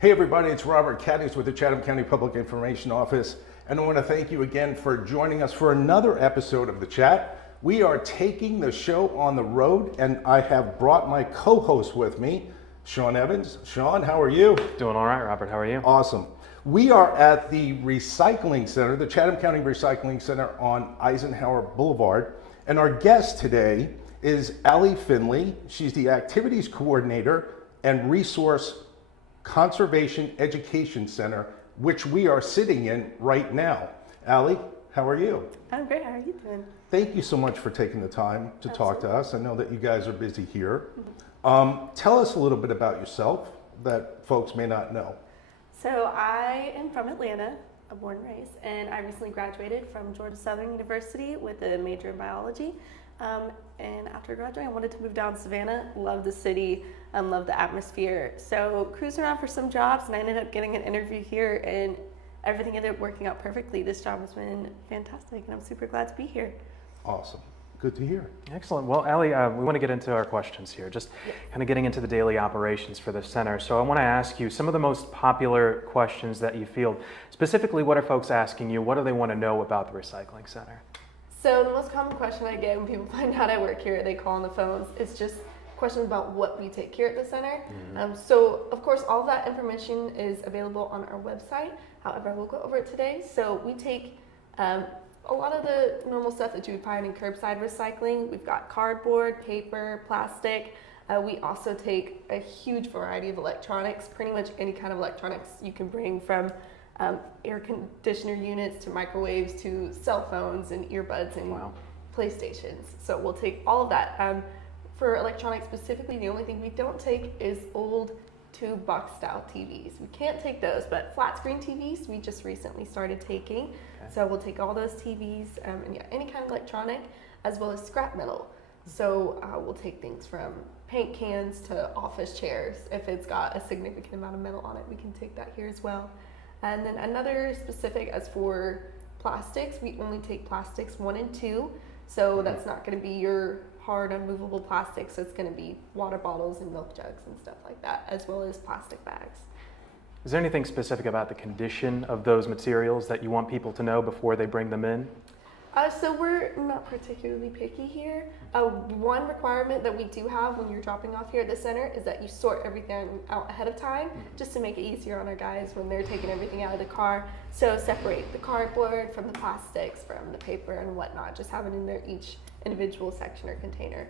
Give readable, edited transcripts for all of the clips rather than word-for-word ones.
Hey everybody, it's Robert Caddies with the Chatham County Public Information Office, and I want to thank you again for joining us for another episode of The Chat. We are taking the show on the road, and I have brought my co-host with me, Sean Evans. Sean, how are you? Doing all right, Robert. How are you? Awesome. We are at the Recycling Center, the Chatham County Recycling Center on Eisenhower Boulevard, and our guest today is Allie Finley. She's the Activities Coordinator and Resource Conservation Education Center, which we are sitting in right now. Allie, how are you? I'm great. How are you doing? Thank you so much for taking the time to talk to us. I know that you guys are busy here. Tell us a little bit about yourself that folks may not know. So I am from Atlanta, I'm born and raised, and I recently graduated from Georgia Southern University with a major in biology. And after graduating, I wanted to move down to Savannah. Love the city and love the atmosphere. So cruising around for some jobs, and I ended up getting an interview here, and everything ended up working out perfectly. This job has been fantastic, and I'm super glad to be here. Awesome. Good to hear. Excellent. Well, Allie, we want to get into our questions here, just kind of getting into the daily operations for the center. So I want to ask you some of the most popular questions that you field. Specifically, what are folks asking you? What do they want to know about the recycling center? So the most common question I get when people find out I work here, they call on the phones, is just questions about what we take here at the center. So of course, all that information is available on our website. However, we'll go over it today. So we take a lot of the normal stuff that you would find in curbside recycling. We've got cardboard, paper, plastic. We also take a huge variety of electronics, pretty much any kind of electronics you can bring, from air conditioner units to microwaves to cell phones and earbuds and PlayStations. So we'll take all of that. For electronics specifically, the only thing we don't take is old tube box style TVs. We can't take those, but flat screen TVs we just recently started taking. Okay. So we'll take all those TVs and any kind of electronic, as well as scrap metal. So we'll take things from paint cans to office chairs. If it's got a significant amount of metal on it, we can take that here as well. And then another specific, as for plastics, we only take plastics 1 and 2. So that's not going to be your hard unmovable plastic. So it's going to be water bottles and milk jugs and stuff like that, as well as plastic bags. Is there anything specific about the condition of those materials that you want people to know before they bring them in? So we're not particularly picky here. One requirement that we do have when you're dropping off here at the center is that you sort everything out ahead of time, just to make it easier on our guys when they're taking everything out of the car. So separate the cardboard from the plastics, from the paper and whatnot, just have it in their each individual section or container.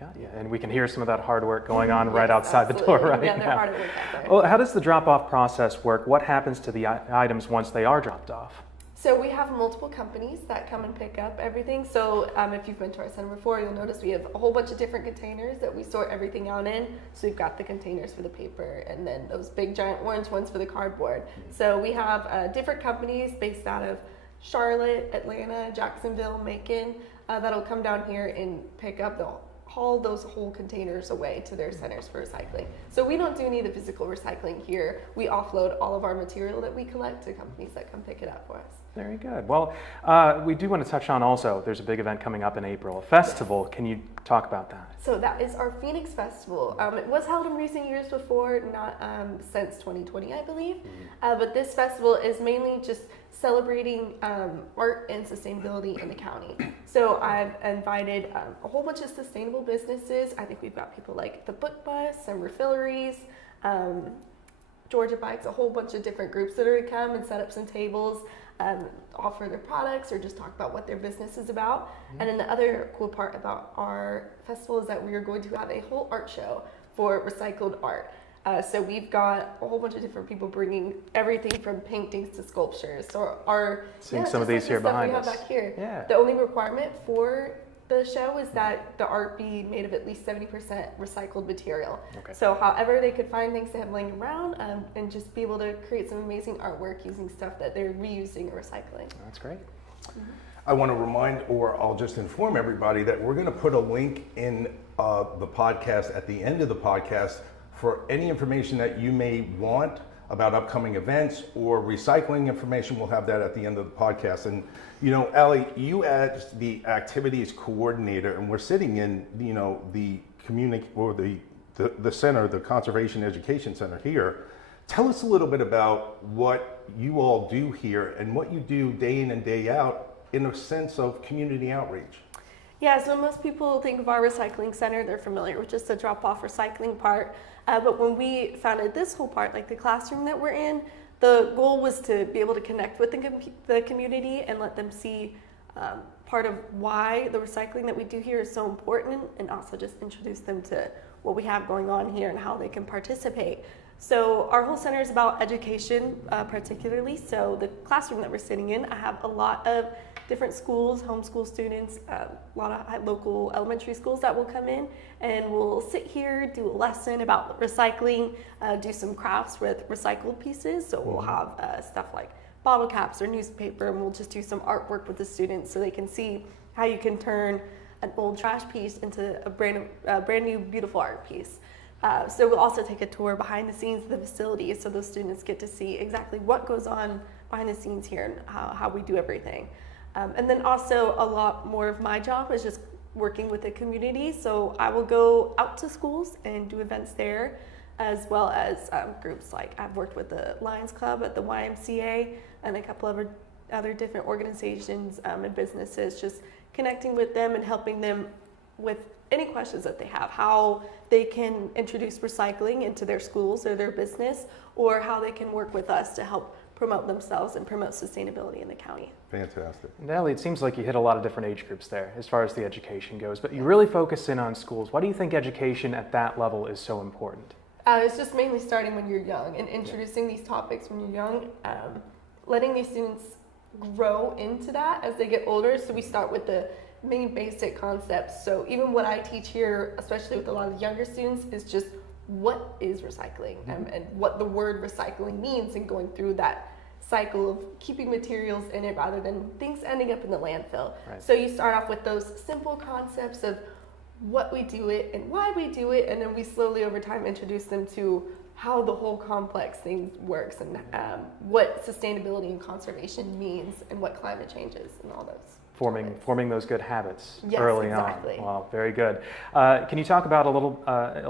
Got you. And we can hear some of that hard work going on right outside the door right now. They're hard at work out there. Well, how does the drop-off process work? What happens to the items once they are dropped off? So we have multiple companies that come and pick up everything. So if you've been to our center before, you'll notice we have a whole bunch of different containers that we sort everything out in. So we've got the containers for the paper, and then those big giant orange ones for the cardboard. So we have different companies based out of Charlotte, Atlanta, Jacksonville, Macon, that'll come down here and pick up. They'll haul those whole containers away to their centers for recycling. So we don't do any of the physical recycling here. We offload all of our material that we collect to companies that come pick it up for us. Very good. Well, we do want to touch on also, there's a big event coming up in April, a festival. Yes. Can you talk about that? So that is our Phoenix Festival. It was held in recent years before, not since 2020, I believe. But this festival is mainly just celebrating art and sustainability in the county. So I've invited a whole bunch of sustainable businesses. I think we've got people like the Book Bus and Refilleries, Georgia Bikes, a whole bunch of different groups that are to come and set up some tables, offer their products or just talk about what their business is about. And then the other cool part about our festival is that we are going to have a whole art show for recycled art. So we've got a whole bunch of different people bringing everything from paintings to sculptures. So seeing some of these here behind us. We have back here. Yeah. The only requirement for the show is that the art be made of at least 70% recycled material. Okay. So however they could find things to have laying around and just be able to create some amazing artwork using stuff that they're reusing or recycling. That's great. I want to remind, or I'll just inform everybody, that we're going to put a link in the podcast at the end of the podcast for any information that you may want about upcoming events or recycling information. We'll have that at the end of the podcast. And, you know, Allie, you as the activities coordinator, and we're sitting in, you know, the center, the Conservation Education Center here. Tell us a little bit about what you all do here and what you do day in and day out in a sense of community outreach. Yeah, so most people think of our recycling center, they're familiar with just the drop-off recycling part. But when we founded this whole part, like the classroom that we're in, the goal was to be able to connect with the community and let them see part of why the recycling that we do here is so important, and also just introduce them to what we have going on here and how they can participate. So our whole center is about education particularly. So the classroom that we're sitting in, I have a lot of different schools, homeschool students, a lot of local elementary schools that will come in, and we'll sit here, do a lesson about recycling, do some crafts with recycled pieces. So we'll have stuff like bottle caps or newspaper, and we'll just do some artwork with the students so they can see how you can turn an old trash piece into a brand new beautiful art piece. So we'll also take a tour behind the scenes of the facility so those students get to see exactly what goes on behind the scenes here and how we do everything. And then also a lot more of my job is just working with the community. So I will go out to schools and do events there, as well as groups like I've worked with the Lions Club at the YMCA and a couple of other different organizations and businesses, just connecting with them and helping them with any questions that they have, how they can introduce recycling into their schools or their business, or how they can work with us to help promote themselves and promote sustainability in the county. Fantastic. Natalie, it seems like you hit a lot of different age groups there as far as the education goes, but you really focus in on schools. Why do you think education at that level is so important? It's just mainly starting when you're young and introducing these topics when you're young, letting these students grow into that as they get older. So we start with the main basic concepts. So even what I teach here, especially with a lot of younger students, is just what is recycling and what the word recycling means, and going through that cycle of keeping materials in it rather than things ending up in the landfill. Right. So you start off with those simple concepts of what we do it and why we do it, and then we slowly over time introduce them to how the whole complex thing works and what sustainability and conservation means and what climate change is and all those. Forming those good habits Yes, early exactly. on. Wow, very good. Can you talk about a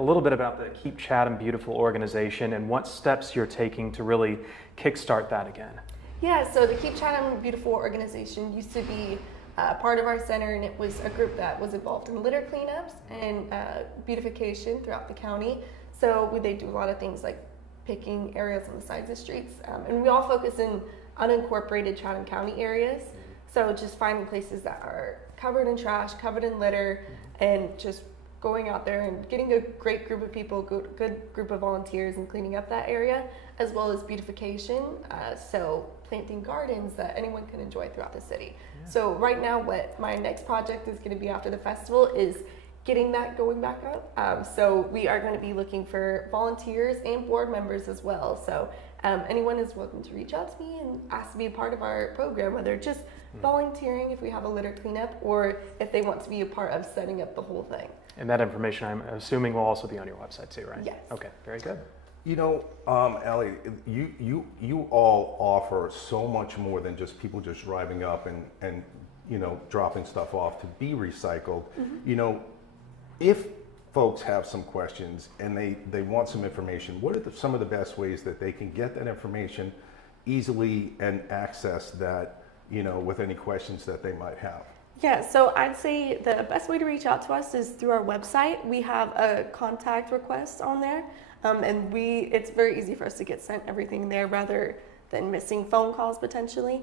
little bit about the Keep Chatham Beautiful organization and what steps you're taking to really kickstart that again? Yeah, so the Keep Chatham Beautiful organization used to be part of our center, and it was a group that was involved in litter cleanups and beautification throughout the county. So they do a lot of things like picking areas on the sides of streets, and we all focus in unincorporated Chatham County areas. So just finding places that are covered in trash, covered in litter, and just going out there and getting a great group of people, good group of volunteers and cleaning up that area, as well as beautification. So planting gardens that anyone can enjoy throughout the city. Yeah. So right now what my next project is going to be after the festival is getting that going back up. So we are going to be looking for volunteers and board members as well. So anyone is welcome to reach out to me and ask to be a part of our program, whether just volunteering if we have a litter cleanup or if they want to be a part of setting up the whole thing. And that information, I'm assuming, will also be on your website too, right? Yes. Okay, very good. You know, Allie, you all offer so much more than just people just driving up and you know, dropping stuff off to be recycled. Mm-hmm. You know, if folks have some questions and they want some information, what are some of the best ways that they can get that information easily and access that, you know, with any questions that they might have? Yeah, so I'd say the best way to reach out to us is through our website. We have a contact request on there, and it's very easy for us to get sent everything there rather than missing phone calls potentially.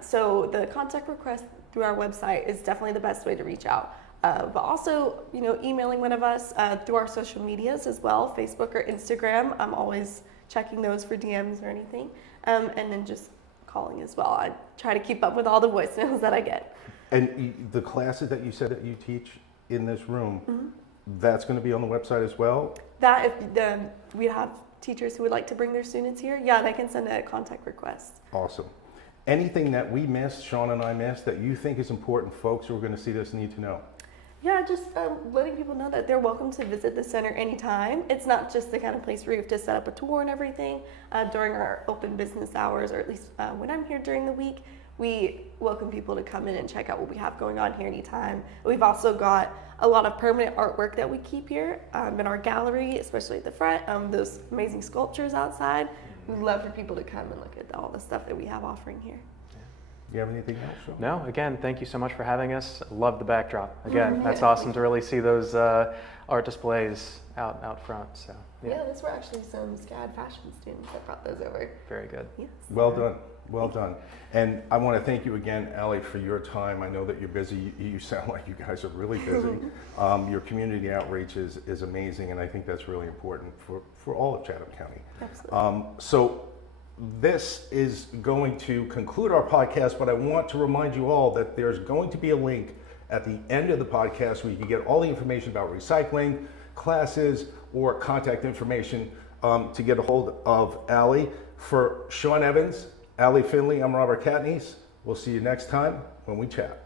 So the contact request through our website is definitely the best way to reach out. But also, you know, emailing one of us through our social medias as well, Facebook or Instagram. I'm always checking those for DMs or anything, and then just calling as well. I try to keep up with all the voicemails that I get. And the classes that you said that you teach in this room, that's going to be on the website as well? That if we have teachers who would like to bring their students here, yeah, they can send a contact request. Awesome. Anything that we missed, Sean and I missed, that you think is important folks who are going to see this need to know? Yeah, just letting people know that they're welcome to visit the center anytime. It's not just the kind of place where you have to set up a tour and everything. During our open business hours, or at least when I'm here during the week, we welcome people to come in and check out what we have going on here anytime. We've also got a lot of permanent artwork that we keep here in our gallery, especially at the front. Those amazing sculptures outside. We'd love for people to come and look at all the stuff that we have offering here. You have anything else, Sean? No, again, thank you so much for having us. Love the backdrop. Again, that's Yeah. awesome to really see those art displays out front. So, Yeah, those were actually some SCAD fashion students that brought those over. very good. Yes. Well done. Well done. And I want to thank you again, Allie, for your time. I know that you're busy. You sound like you guys are really busy. Your community outreach is amazing, and I think that's really important for all of Chatham County. Absolutely. So this is going to conclude our podcast, but I want to remind you all that there's going to be a link at the end of the podcast where you can get all the information about recycling, classes, or contact information to get a hold of Allie. For Sean Evans, Allie Finley, I'm Robert Katniss. We'll see you next time when we chat.